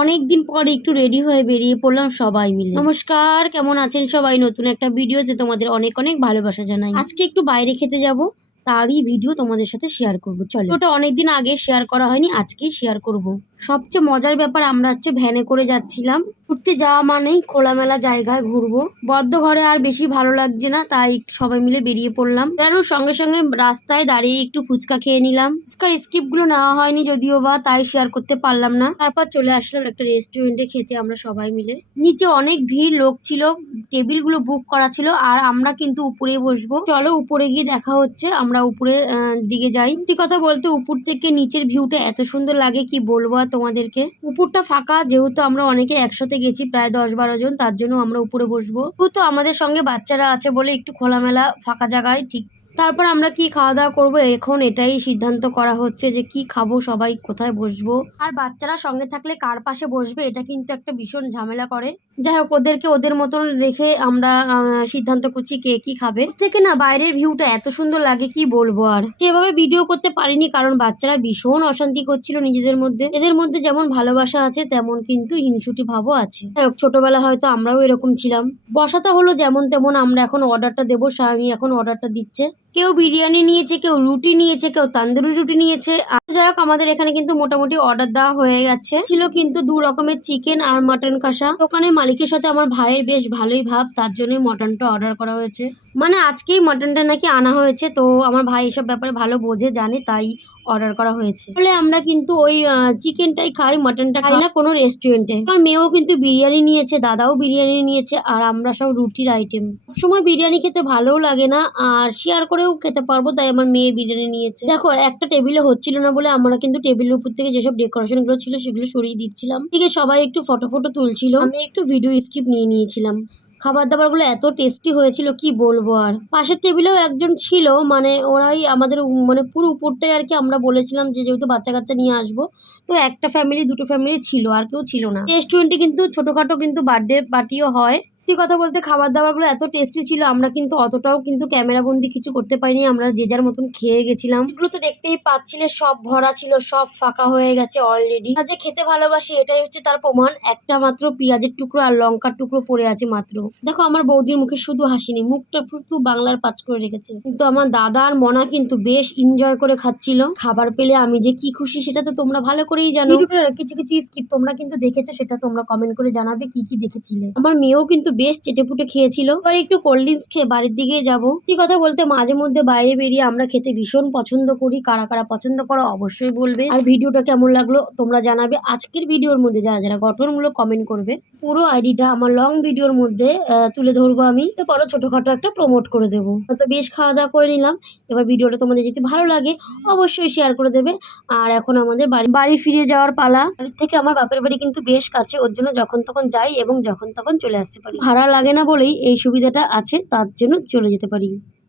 অনেকদিন পরে একটু রেডি হয়ে বেরিয়ে পড়লাম সবাই মিলে। নমস্কার, কেমন আছেন সবাই? নতুন একটা ভিডিওতে তোমাদের অনেক অনেক ভালোবাসা জানাই। আজকে একটু বাইরে খেতে যাব, তারই ভিডিও তোমাদের সাথে শেয়ার করব। চলো, ওটা অনেকদিন আগে শেয়ার করা হয়নি, আজকেই শেয়ার করব। সবচেয়ে মজার ব্যাপার, আমরা ভ্যানে করে যাচ্ছিলাম। ঘুরতে যাওয়া মানেই খোলামেলা জায়গায় ঘুরবো। বদ্ধ ঘরে আর বেশি ভালো লাগছে না, তাই সবাই মিলে বেরিয়ে পড়লাম। বেরোনোর সঙ্গে সঙ্গে রাস্তায় দাঁড়িয়ে একটু ফুচকা খেয়ে নিলাম। ফুচকার স্কিপ গুলো নেওয়া হয়নি যদিও বা, তাই শেয়ার করতে পারলাম না। তারপর চলে আসলাম একটা রেস্টুরেন্টে খেতে আমরা সবাই মিলে। নিচে অনেক ভিড়, লোক ছিল, টেবিল গুলো বুক করা ছিল, আর আমরা কিন্তু উপরে বসবো। চলো উপরে গিয়ে দেখা হচ্ছে। আমরা উপরে দিকে যাই। সত্যি কথা বলতে উপর থেকে নিচের ভিউটা এত সুন্দর লাগে, কি বলবো আর তোমাদেরকে। উপরটা ফাঁকা, যেহেতু আমরা অনেকে একসাথে গেছি, প্রায় 10-12 জন, তার জন্য আমরা উপরে বসবো। তো আমাদের সঙ্গে বাচ্চারা আছে বলে একটু খোলামেলা ফাঁকা জায়গায় ঠিক। তারপর আমরা কি খাওয়া দাওয়া করবো, এখন এটাই সিদ্ধান্ত করা হচ্ছে যে কি খাবো, সবাই কোথায় বসবো। আর বাচ্চারা সঙ্গে থাকলে কার পাশে বসবে, এটা কিন্তু একটা ভীষণ ঝামেলা করে। যাই হোক, ওদেরকে ওদের মতন রেখে আমরা সিদ্ধান্ত করছি কে কি খাবে। থেকে না বাইরের ভিউটা এত সুন্দর লাগে, কি বলবো। আর সেভাবে ভিডিও করতে পারিনি, কারণ বাচ্চারা ভীষণ অশান্তি করছিল নিজেদের মধ্যে। এদের মধ্যে যেমন ভালোবাসা আছে, তেমন কিন্তু হিংসুটি ভাবও আছে। যাই হোক, ছোটবেলা হয়তো আমরাও এরকম ছিলাম। বসাটা হলো যেমন তেমন। আমরা এখন অর্ডারটা দেবো, স্বামী এখন অর্ডারটা দিচ্ছে। কেউ বিরিয়ানি নিয়েছে, কেউ রুটি নিয়েছে, কেউ তান্দুরি রুটি নিয়েছে। যাই হোক, আমাদের এখানে কিন্তু মোটামুটি অর্ডার দেওয়া হয়ে গেছে। ছিল কিন্তু 2 রকমের চিকেন আর মাটন কষা। দোকানের মালিকের সাথে আমার ভাইয়ের বেশ ভালোই ভাব, তার জন্যই মটনটা অর্ডার করা হয়েছে। মানে আজকেই মটনটা নাকি আনা হয়েছে, তো আমার ভাই এসব ব্যাপারে ভালো বোঝে, জানে, তাই অর্ডার করা হয়েছে। তাহলে আমরা কিন্তু ওই চিকেনটাই খাই, মটনটা খাই না কোনো রেস্টুরেন্টে। আমার মেয়েও কিন্তু বিরিয়ানি নিয়েছে, দাদাও বিরিয়ানি নিয়েছে, আর আমরা সব রুটির আইটেম। সবসময় বিরিয়ানি খেতে ভালোও লাগে না, আর শেয়ার করেও খেতে পারবো, তাই আমার মেয়ে বিরিয়ানি নিয়েছে। দেখো, একটা টেবিলে হচ্ছিল না বলে আমরা কিন্তু টেবিলের উপর থেকে যেসব ডেকোরেশন গুলো ছিল সেগুলো সরিয়ে দিচ্ছিলাম। ঠিক সবাই একটু ফটো তুলছিল, আমি একটু ভিডিও স্কিপ নিয়ে নিয়েছিলাম। খাবার দাবার গুলো এত টেস্টি হয়েছিল, কি বলবো। আর পাশের টেবিলেও একজন ছিল, মানে ওরাই আমাদের মানে পুরো উপরটাই আর কি। আমরা বলেছিলাম যে যেহেতু বাচ্চা কাচ্চা নিয়ে আসবো, তো একটা ফ্যামিলি 2টো ফ্যামিলি ছিল, আর কেউ ছিল না। রেস্টুরেন্টে কিন্তু ছোটখাটো কিন্তু বার্থডে পার্টিও হয়। সত্যি কথা বলতে খাবার দাবার গুলো এত টেস্টি ছিল, আমরা কিন্তু অতটাও কিন্তু ক্যামেরা বন্দি কিছু করতে পারিনি। আমরা যে যার মতন খেয়ে গেছিলাম। এগুলো তো দেখতেই পাচ্ছিলে, সব ভরা ছিল, সব ফাঁকা হয়ে গেছে অলরেডি। যে খেতে ভালোবাসি এটাই হচ্ছে তার প্রমাণ। একটা মাত্র পেঁয়াজের টুকরো আর লঙ্কার টুকরো পড়ে আছে মাত্র। দেখো, আমার বৌদির মুখে শুধু হাসিনি, মুখটা শুধু বাংলার পাঁচ করে রেখেছে। কিন্তু আমার দাদা আর মনা কিন্তু বেশ এনজয় করে খাচ্ছিল। খাবার পেলে আমি যে কি খুশি, সেটা তো তোমরা ভালো করেই জানো। কিছু কিছু স্কিপ তোমরা কিন্তু দেখেছো, সেটা তোমরা কমেন্ট করে জানাবে কি কি দেখেছিলে। আমার মেয়েও কিন্তু বেশ চেটেপুটে খেয়েছিল। এবার একটু কোল্ড ড্রিঙ্কস খেয়ে বাড়ির দিকে যাবো। সত্যি কথা বলতে মাঝে মধ্যে বাইরে বেরিয়ে আমরা খেতে ভীষণ পছন্দ করি। কারা কারা পছন্দ করো অবশ্যই বলবে। আর ভিডিওটা কেমন লাগলো তোমরা জানাবে। আজকের ভিডিওর মধ্যে যারা যারা গঠনমূলক কমেন্ট করবে, পুরো আইডিটা আমার লং ভিডিওর মধ্যে তুলে ধরবো আমি। তো পরে ছোটখাটো একটা প্রমোট করে দেবো। তো বেশ খাওয়া দাওয়া করে নিলাম। এবার ভিডিওটা তোমাদের যদি ভালো লাগে অবশ্যই শেয়ার করে দেবে। আর এখন আমাদের বাড়ি ফিরে যাওয়ার পালা। বাড়ির থেকে আমার বাপের বাড়ি কিন্তু বেশ কাছে, ওর জন্য যখন তখন যাই এবং যখন তখন চলে আসতে পারি। ভাড়া লাগে না বলেই এই সুবিধাটা আছে, তার জন্য চলে যেতে পারি।